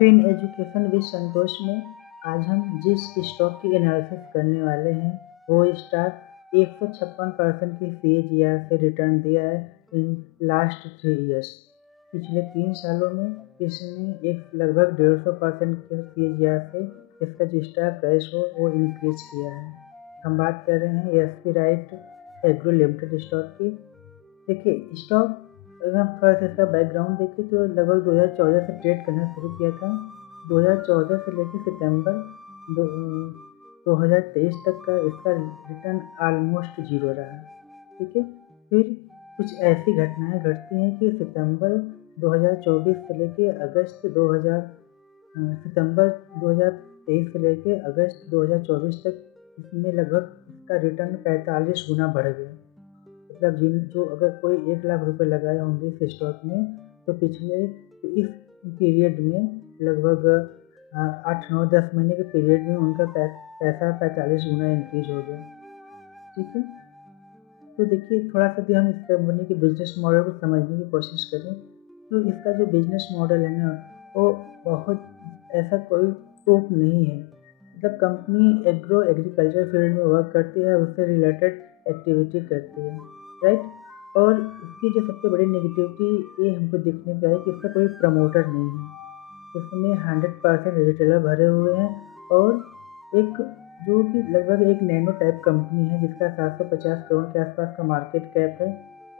Fin education with संतोष में आज हम जिस स्टॉक की एनालिसिस करने वाले हैं वो स्टॉक 156% की CAGR से रिटर्न दिया है इन लास्ट 3 ईयर्स। पिछले 3 सालों में इसने एक लगभग 150% के CAGR से इसका जो स्टॉक प्राइस हो वो इंक्रीज किया है। हम बात कर रहे हैं SP right agro limited stock की। देखिए स्टॉक अगर हम थोड़ा सा इसका बैकग्राउंड देखें तो लगभग 2014 से ट्रेड करना शुरू किया था। 2014 से लेकर सितंबर 2023 तक का इसका रिटर्न ऑलमोस्ट जीरो रहा। ठीक है, फिर कुछ ऐसी घटनाएं घटती हैं कि सितंबर 2024 से लेकर सितंबर 2023 से लेकर अगस्त 2024 तक इसमें लगभग इसका रिटर्न 45 गुना बढ़ गया। मतलब जो अगर कोई 1 लाख रुपए लगाए होंगे इस स्टॉक में तो इस पीरियड में लगभग 8-9-10 महीने के पीरियड में उनका पैसा 45 गुना इंक्रीज हो गया। ठीक है, तो देखिए थोड़ा सा भी हम इस कंपनी के बिजनेस मॉडल को समझने की कोशिश करें तो इसका जो बिजनेस मॉडल है ना वो बहुत ऐसा कोई प्रूफ नहीं है। मतलब कंपनी एग्रीकल्चर फील्ड में वर्क करती है, उससे रिलेटेड एक्टिविटी करती है, राइट। और इसकी जो सबसे बड़ी नेगेटिविटी ये हमको देखने का है कि इसका कोई प्रमोटर नहीं है। इसमें 100% रिटेलर भरे हुए हैं और एक जो कि लगभग एक नैनो टाइप कंपनी है जिसका 750 करोड़ के आसपास का मार्केट कैप है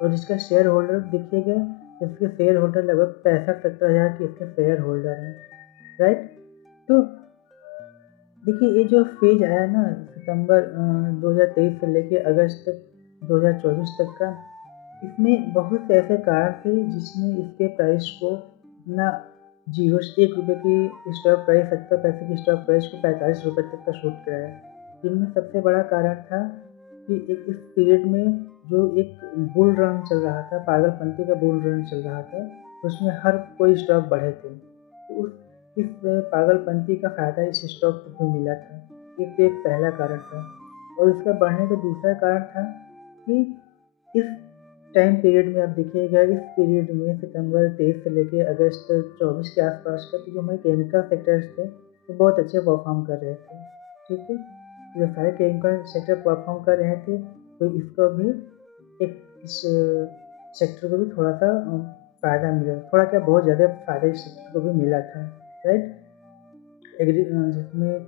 और जिसका शेयर होल्डर देखिएगा, इसके शेयर होल्डर लगभग 65-70 हज़ार के इसके शेयर होल्डर हैं, राइट। तो देखिए ये जो फेज आया ना सितंबर 2023 से लेके अगस्त 2024 तक का, इसमें बहुत से ऐसे कारण थे जिसने इसके प्राइस को ना 1 रुपये की स्टॉक प्राइस 70 पैसे की स्टॉक प्राइस को 45 रुपये तक का शूट कराया। जिनमें सबसे बड़ा कारण था कि इस पीरियड में जो एक बुल रन चल रहा था, पागलपंती का बुल रन चल रहा था, उसमें हर कोई स्टॉक बढ़े थे। तो इस पागलपंती का फ़ायदा इस स्टॉक को भी मिला था। ये एक पहला कारण था। और इसका बढ़ने का दूसरा कारण था कि इस टाइम पीरियड में आप देखिएगा, इस पीरियड में सितंबर 23 से लेकर अगस्त 24 के आसपास का जो हमारे केमिकल सेक्टर्स थे वो बहुत अच्छे परफॉर्म कर रहे थे। ठीक है, जब सारे केमिकल सेक्टर परफॉर्म कर रहे थे तो इसको भी इस सेक्टर को भी थोड़ा सा फ़ायदा मिला, थोड़ा क्या बहुत ज़्यादा फ़ायदा इस सेक्टर को भी मिला था, राइट। जिसमें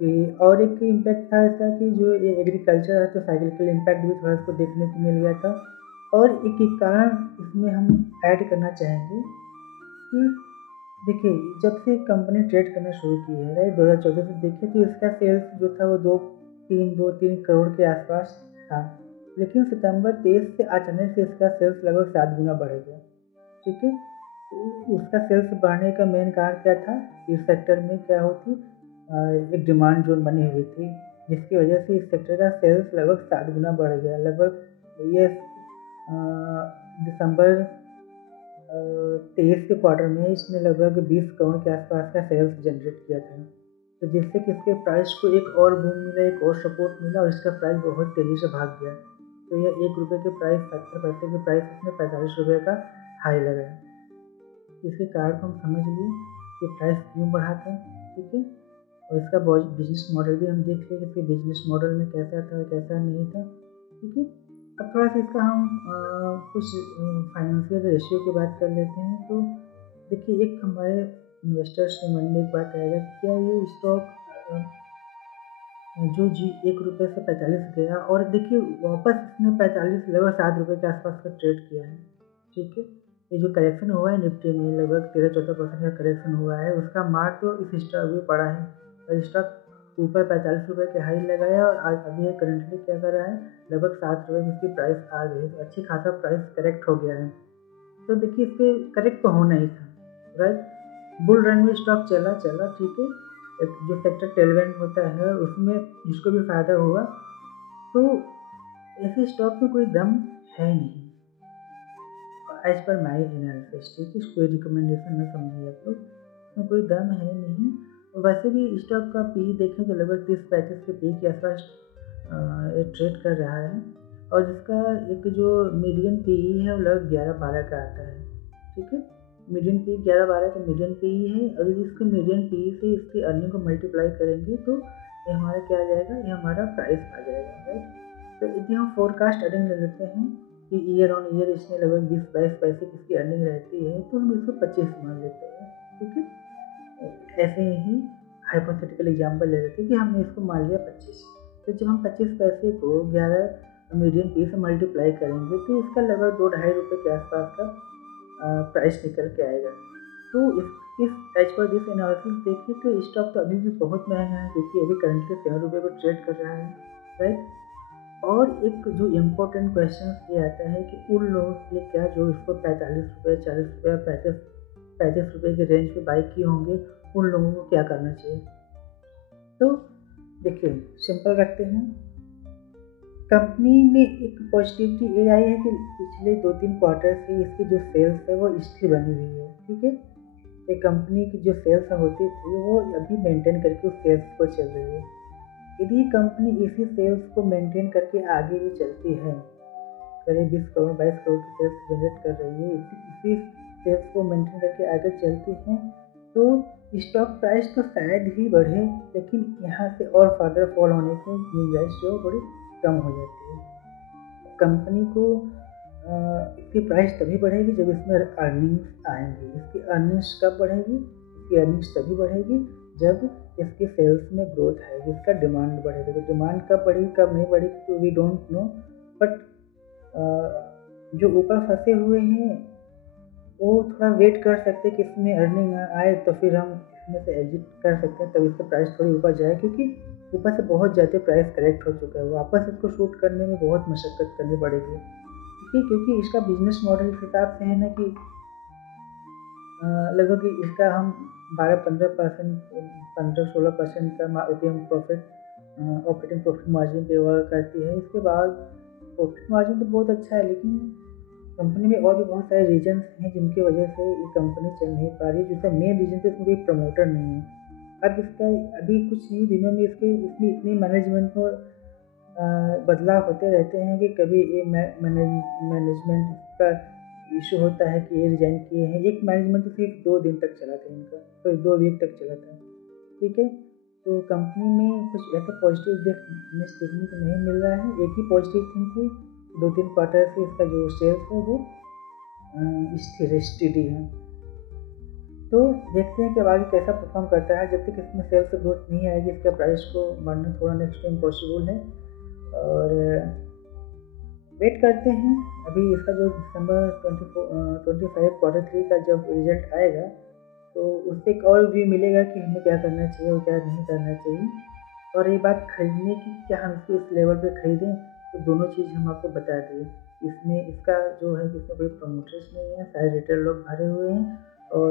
कि और एक इम्पैक्ट था इसका कि जो ये एग्रीकल्चर है तो साइक्लिकल इम्पैक्ट भी थोड़ा इसको देखने को मिल गया था। और एक कारण इसमें हम ऐड करना चाहेंगे कि देखिए जब से कंपनी ट्रेड करना शुरू की है, राइट, 2014 से देखें तो इसका सेल्स जो था वो 2-3 करोड़ के आसपास था। लेकिन सितंबर 23 से अचानक से इसका सेल्स लगभग 7 गुना बढ़ गया। ठीक है, उसका सेल्स बढ़ने का मेन कारण क्या था, इस सेक्टर में क्या होती एक डिमांड जोन बनी हुई थी जिसकी वजह से इस सेक्टर का सेल्स लगभग 7 गुना बढ़ गया। लगभग ये दिसंबर 23 के क्वार्टर में इसने लगभग 20 करोड़ के आसपास का सेल्स जनरेट किया था। तो जिससे कि इसके प्राइस को एक और बूम मिला, एक और सपोर्ट मिला और इसका प्राइस बहुत तेज़ी से भाग गया। तो यह 1 रुपये के प्राइस 70 पैसे के प्राइस इसने 45 रुपये का हाई लगाया। इसके कारण को हम समझ लिए कि प्राइस क्यों बढ़ा था। ठीक है, और इसका बिजनेस मॉडल भी हम देख लें कि इसके बिजनेस मॉडल में कैसा था कैसा नहीं था। ठीक है, अब थोड़ा सा इसका हम कुछ फाइनेंशियल रेशियो की बात कर लेते हैं। तो देखिए एक हमारे इन्वेस्टर्स के मन में एक बात आएगा, क्या ये स्टॉक जो 1 रुपये से 45 गया और देखिए वापस इसने 45 लगभग 7 रुपये के आसपास का ट्रेड किया है। ठीक है, ये जो करेक्शन हुआ है निफ्टी में लगभग 13-14% का करेक्शन हुआ है, उसका मार तो इस स्टॉक भी पड़ा है। और स्टॉक ऊपर 45 रुपये के हाई लगाया और आज अभी करंटली क्या कर रहा है, लगभग 7 रुपये में इसकी प्राइस आ गई है। तो अच्छी खासा प्राइस करेक्ट हो गया है। तो देखिए इसके करेक्ट तो होना ही था, राइट। बुल रन में स्टॉक चला, ठीक है, एक जो सेक्टर टेलवेंट होता है उसमें जिसको भी फायदा होगा। तो ऐसे स्टॉक में कोई दम है नहीं एज पर माई एनालिसिस। ठीक है, कोई रिकमेंडेशन न समझिए आप लोग, इसमें कोई दम है नहीं। वैसे भी स्टॉक का पी देखें तो लगभग 30-35 के पी के आसपास ट्रेड कर रहा है और इसका एक जो मीडियन पी है वो लगभग 11-12 का आता है। ठीक है, मीडियन पी 11-12 का मीडियन पी है। अगर इसके मीडियन पी से इसकी अर्निंग को मल्टीप्लाई करेंगे तो ये हमारा क्या आ जाएगा, ये हमारा प्राइस आ जाएगा, राइट। तो यदि हम फोरकास्ट अर्निंग ले लेते हैं कि ईयर ऑन ईयर इसमें लगभग 20-22 पैसे की इसकी अर्निंग रहती है, तो हम इसको 25 मान लेते हैं, ठीक है। ऐसे ही हाइपोथेटिकल एग्जाम्पल ले लेते हैं कि हमने इसको मान लिया 25। तो जब हम 25 पैसे को 11 मीडियन पी से मल्टीप्लाई करेंगे तो इसका लगभग 2-2.5 रुपये के आसपास का प्राइस निकल के आएगा। तो इस एज पर दिस एनालिसिस देखिए तो स्टॉक तो अभी भी बहुत महंगा है, क्योंकि अभी करंटली 7 रुपये पर ट्रेड कर रहा है, राइट। और एक जो इम्पोर्टेंट क्वेश्चन ये आता है कि उन लोगों के लिए क्या जो इसको 45 रुपये, 40 रुपये, 35 रुपये के रेंज पे बाई किए होंगे, उन लोगों को क्या करना चाहिए। तो देखिए सिंपल रखते हैं, कंपनी में एक पॉजिटिविटी ये आई है कि पिछले 2-3 क्वार्टर से इसकी जो सेल्स है वो स्थिर बनी हुई है, ठीक है। एक कंपनी की जो सेल्स होती थी वो अभी मेंटेन करके उस सेल्स को चल रही है। यदि कंपनी इसी सेल्स को मेंटेन करके आगे भी चलती है, करीब 20 करोड़ 22 करोड़ की सेल्स जनरेट कर रही है, इसी सेल्स को मेंटेन करके आगे चलती है, तो स्टॉक प्राइस तो शायद ही बढ़े, लेकिन यहाँ से और फर्दर फॉल होने की गुंजाइश जो थोड़ी कम हो जाती है। कंपनी को इसकी प्राइस तभी बढ़ेगी जब इसमें अर्निंग्स आएंगी। इसकी अर्निंग्स कब बढ़ेगी, इसकी अर्निंग्स तभी बढ़ेगी जब इसकी सेल्स में ग्रोथ आएगी, इसका डिमांड बढ़ेगा। तो डिमांड कब बढ़ेगी कब नहीं बढ़ेगी तो वी डोंट नो, बट जो ऊपर फंसे हुए हैं वो थोड़ा वेट कर सकते हैं कि इसमें अर्निंग आए तो फिर हम इसमें से एग्जिट कर सकते हैं, तब इसका प्राइस थोड़ी ऊपर जाए, क्योंकि ऊपर से बहुत ज़्यादा प्राइस करेक्ट हो चुका है। वापस इसको शूट करने में बहुत मशक्क़त करनी पड़ेगी, ठीक है, क्योंकि इसका बिजनेस मॉडल इस हिसाब से है ना कि लगभग इसका हम 12-15%, 15-16% का ऑपरेटिंग प्रॉफिट मार्जिन पे वर्क करती है। इसके बाद प्रॉफिट मार्जिन तो बहुत अच्छा है, लेकिन कंपनी में और भी बहुत सारे रीजन्स हैं जिनकी वजह से ये कंपनी चल नहीं पा रही है। जिसका मेन रीज़न तो इसमें कोई प्रमोटर नहीं है। अब इसका अभी कुछ ही दिनों में इसमें इतनी मैनेजमेंट में बदलाव होते रहते हैं कि कभी ये मैनेजमेंट का इशू होता है कि ये रिजाइन किए हैं। एक मैनेजमेंट तो सिर्फ 2 दिन तक चला था इनका, तो 2 वीक तक चला था, ठीक है। तो कंपनी में कुछ ऐसा पॉजिटिव देखने को नहीं मिल रहा है। एक ही पॉजिटिव थिंग थी, 2-3 क्वार्टर से इसका जो सेल्स है वो स्टेडी है। तो देखते हैं कि आगे कैसा परफॉर्म करता है। जब तक इसमें सेल्स ग्रोथ नहीं आएगी इसका प्राइस को बढ़ना थोड़ा नेक्स्ट टाइम पॉसिबल है, और वेट करते हैं। अभी इसका जो दिसंबर 25 क्वार्टर 3 का जब रिजल्ट आएगा तो उससे एक और व्यू मिलेगा कि हमें क्या करना चाहिए और क्या नहीं करना चाहिए। और ये बात खरीदने की, क्या हम इसको इस लेवल पे खरीदें, तो दोनों चीज़ हम आपको बता दिए। इसमें इसका जो है कि इसमें कोई प्रमोटर्स नहीं है, सारे रिटेल लोग भरे हुए हैं, और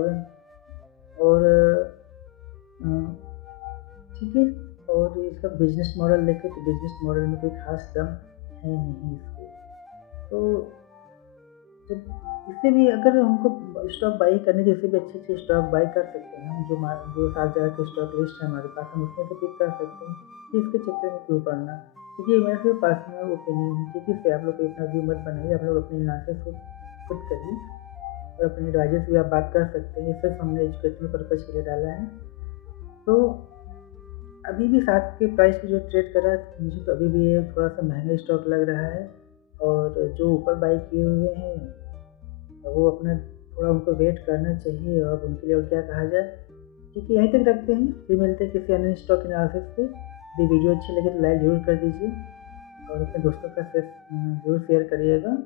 ठीक है। और इसका बिजनेस मॉडल देखें तो बिजनेस मॉडल में कोई खास दम है नहीं इसके। तो इससे भी अगर हमको स्टॉक बाई करने जैसे भी अच्छे स्टॉक बाई कर सकते हैं, हम जो 7,000 के स्टॉक लिस्ट है हमारे पास, हम उसमें से पिक कर सकते हैं। तो इसके चक्कर में क्यों पड़ना, क्योंकि ये मेरा सिर्फ पर्सनल ओपिनियन है, ठीक है। इससे आप लोग को अपना व्यू मत बनाइए, आप लोग अपने एनालिसिस खुद करिए और अपने एडवाइजर से भी आप बात कर सकते हैं। सिर्फ हमने एजुकेशनल पर्पज़ के लिए डाला है। तो अभी भी 7 के प्राइस पे जो ट्रेड कर रहा है, मुझे तो अभी भी ये थोड़ा सा महंगा स्टॉक लग रहा है। और जो ऊपर बाई किए हुए हैं वो अपना थोड़ा उनको वेट करना चाहिए, और उनके लिए और क्या कहा जाए। ठीक है, यहीं तक रखते हैं, फिर मिलते हैं किसी अन्य स्टॉक एनालिसिस पे। यदि वीडियो अच्छी लगे तो लाइक जरूर कर दीजिए और अपने दोस्तों का जरूर शेयर करिएगा।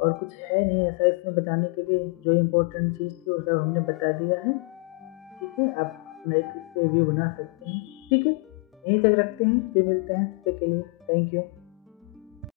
और कुछ है नहीं ऐसा इसमें बताने के लिए, जो इम्पोर्टेंट चीज़ थी वो सब हमने बता दिया है। ठीक है, आप अपना एक रिव्यू बना सकते हैं। ठीक है, यहीं तक रखते हैं, फिर मिलते हैं, तब तक के लिए थैंक यू।